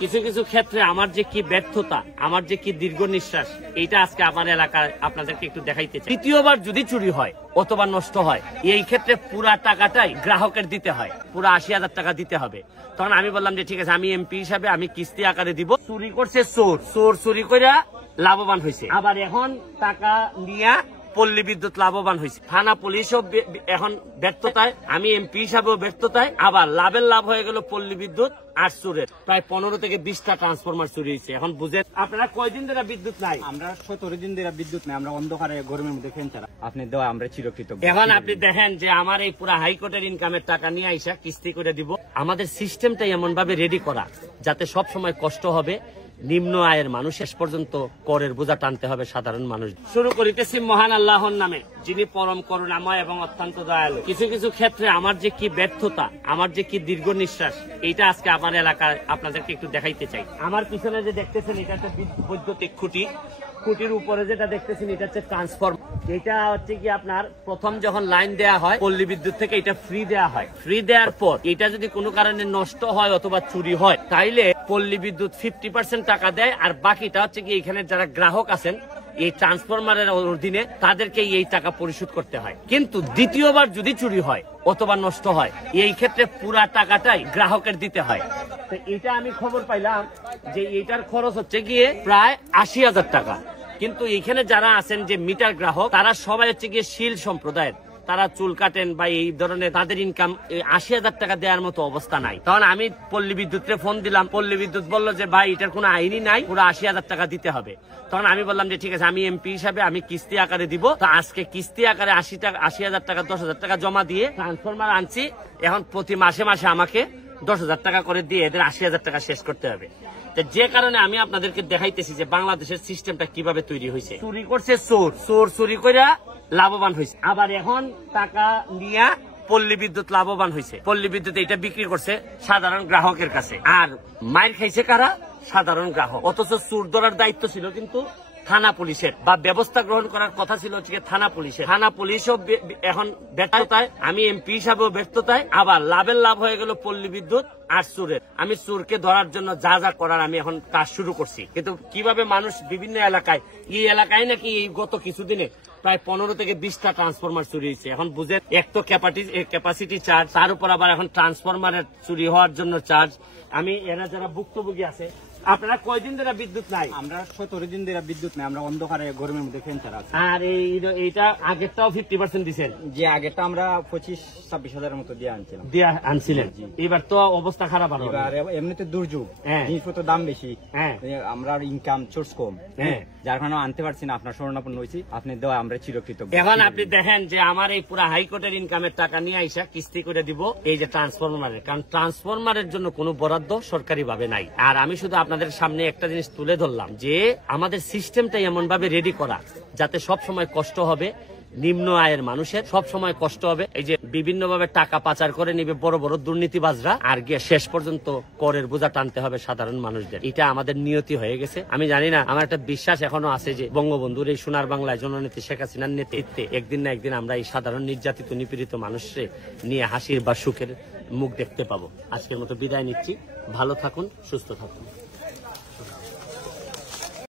কিছু কিছু ক্ষেত্রে আমার যে কি ব্যর্থতা, আমার যে কি দীর্ঘ নিঃশ্বাস, এইটা আজকে আমার এলাকায় আপনাদেরকে একটু দেখাইতে চাই। তৃতীয়বার যদি চুরি হয় অথবা নষ্ট হয়, এই ক্ষেত্রে পুরা টাকাটাই গ্রাহকের দিতে হয়, পুরা ৮০,০০০ টাকা দিতে হবে। তখন আমি বললাম যে ঠিক আছে, আমি এমপি হিসাবে আমি কিস্তি আকারে দিব। চুরি করছে চোর, চোর চুরি করে লাভবান হয়েছে, আবার এখন টাকা নিয়ে পল্লী বিদ্যুৎ লাভবান হয়েছে। থানা পুলিশও এখন ব্যর্থতায়, আমি এমপি হিসাবেও ব্যর্থতায়, আবার লাভের লাভ হয়ে গেল পল্লী বিদ্যুৎ আর চোরের। প্রায় ১৫ থেকে ২০টা ট্রান্সফরমার চুরি হয়েছে। এখন বুঝেন আপনারা কয়দিন ধরে বিদ্যুৎ নাই? আমরা ১৭ দিন ধরে বিদ্যুৎ নাই, আমরা অন্ধকারে গরমের মধ্যে ফ্যান ছাড়া। আপনি দেওয়া আমরা চিরকৃতজ্ঞ। এখন আপনি দেখেন যে আমার এই পুরা হাইকোর্টের ইনকামের টাকা নিয়ে আইসা কিস্তি করে দিব। আমাদের সিস্টেমটাই এমন ভাবে রেডি করা যাতে সব সময় কষ্ট হবে নিম্ন আয়ের মানুষ, শেষ পর্যন্ত করের বোঝা টানতে হবে সাধারণ মানুষ। শুরু করিতেছি মহান আল্লাহর নামে, যিনি পরম করুণাময় এবং অত্যন্ত দয়ালু। কিছু কিছু ক্ষেত্রে আমার যে কি ব্যর্থতা, আমার যে কি দীর্ঘ নিঃশ্বাস, এইটা আজকে আমার এলাকায় আপনাদেরকে একটু দেখাইতে চাই। আমার পিছনে যে দেখতেছেন এটা একটা বৈদ্যুতিক খুঁটি, খুঁটির উপরে যেটা দেখতেছেন এটা হচ্ছে ট্রান্সফরমার। এটা হচ্ছে কি আপনার প্রথম যখন লাইন দেয়া হয় পল্লী বিদ্যুৎ থেকে, এটা ফ্রি দেয়া হয়। ফ্রি দেওয়ার পর এটা যদি কোনো কারণে নষ্ট হয় অথবা চুরি হয়, তাইলে পল্লী বিদ্যুৎ 50% টাকা দেয়, আর বাকিটা হচ্ছে কি এখানে যারা গ্রাহক আছেন এই ট্রান্সফরমারের অধীনে তাদেরকে এই টাকা পরিশোধ করতে হয়। কিন্তু দ্বিতীয়বার যদি চুরি হয় অথবা নষ্ট হয়, এই ক্ষেত্রে পুরা টাকাটাই গ্রাহকের দিতে হয়। তো এটা আমি খবর পাইলাম যে এইটার খরচ হচ্ছে গিয়ে প্রায় ৮০,০০০ টাকা। কিন্তু এখানে যারা আছেন যে মিটার গ্রাহক, তারা সবাই হচ্ছে গিয়ে শীল সম্প্রদায়ের, তারা চুল কাটেন বা এই ধরনের, তাদের ইনকাম ৮০,০০০ টাকা দেওয়ার মতো অবস্থা নাই। তখন আমি পল্লী বিদ্যুৎকে ফোন দিলাম, পল্লী বিদ্যুৎ বললো যে ভাই এটার কোনো আইনই নাই, পুরো ৮০,০০০ টাকা দিতে হবে। তখন আমি বললাম যে ঠিক আছে, আমি এমপি হিসাবে আমি কিস্তি আকারে দিব। তো আজকে কিস্তি আকারে ৮০,০০০ টাকা ১০,০০০ টাকা জমা দিয়ে ট্রান্সফরমার আনছি। এখন প্রতি মাসে মাসে আমাকে ১০,০০০ টাকা করে দিয়ে এদের ৮০,০০০ টাকা শেষ করতে হবে। যে কারণে আমি আপনাদেরকে দেখাইতেছি যে বাংলাদেশের সিস্টেমটা কিভাবে তৈরি হয়েছে। চুরি করছে চোর, চোর চুরি করে লাভবান হয়েছে, আবার এখন টাকা নিয়ে পল্লী বিদ্যুৎ লাভবান হয়েছে। পল্লী বিদ্যুৎ এটা বিক্রি করছে সাধারণ গ্রাহকের কাছে, আর মাইর খাইছে কারা? সাধারণ গ্রাহক। অথচ চোর ধরার দায়িত্ব ছিল কিন্তু থানা পুলিশের, বা ব্যবস্থা গ্রহণ করার কথা ছিল হচ্ছে থানা পুলিশের। থানা পুলিশও এখন ব্যর্থতায়, আমি এমপি হিসাবেও ব্যর্থতায়, আবার লাভের লাভ হয়ে গেল পল্লী বিদ্যুৎ আর চোরের। আমি চোরকে ধরার জন্য যা যা করার আমি এখন কাজ শুরু করছি। কিন্তু কিভাবে মানুষ বিভিন্ন এলাকায়, এই এলাকায় নাকি এই গত কিছুদিনে প্রায় ১৫ থেকে ২০টা ট্রান্সফরমার চুরি হয়েছে। এখন বুঝেন, এক তো ক্যাপাসিটি চার্জ, তার উপর আবার এখন ট্রান্সফরমারের চুরি হওয়ার জন্য চার্জ। আমি এরা যারা ভুক্তভোগী আছে, আপনারা কয়দিন ধরে বিদ্যুৎ নাই? আমরা ১৭ দিন ধরে বিদ্যুৎ নাই, আমরা অন্ধকারে গরমের মধ্যে ফ্যান ছাড়া। আর এইটা আগেরটাও 50% দিচ্ছেন? যে আগেরটা আমরা ২৫-২৬ হাজারের মতো দিয়ে আনছিলেন। এবার তো অবস্থা খারাপ হবে। এবার এমনিতে দুর্যোগ, জিনিসপত্রের দাম বেশি, আমরা ইনকাম সোর্স কম, যার কারণে আনতে পারছি না। আপনার শরণাপন্ন হয়েছি, আপনি দেওয়া আমরা চিরকৃতজ্ঞ। এখন আপনি দেখেন যে আমার এই পুরা হাইকোর্টের ইনকামের টাকা নিয়ে আইসা কিস্তি করে দিব এই যে ট্রান্সফরমারের, কারণ ট্রান্সফরমারের জন্য কোনো বরাদ্দ সরকারি ভাবে নাই। আর আমি শুধু আপনাদের সামনে একটা জিনিস তুলে ধরলাম যে আমাদের সিস্টেমটাই এমন ভাবে রেডি করা যাতে সব সময় কষ্ট হবে নিম্ন আয়ের মানুষের, সব সময় কষ্ট হবে। এই যে বিভিন্ন ভাবে টাকা পাচার করে নিবে বড় বড় দুর্নীতিবাজরা, আর গিয়ে শেষ পর্যন্ত করের বোঝা টানতে হবে সাধারণ মানুষদের। এটা আমাদের নিয়তি হয়ে গেছে। আমি জানি না, আমার একটা বিশ্বাস এখনো আছে যে বঙ্গবন্ধুর এই সোনার বাংলায় জননেত্রী শেখ হাসিনার নেতৃত্বে একদিন না একদিন আমরা এই সাধারণ নির্যাতিত নিপীড়িত মানুষকে নিয়ে হাসির বা সুখের মুখ দেখতে পাবো। আজকের মতো বিদায় নিচ্ছি। ভালো থাকুন, সুস্থ থাকুন।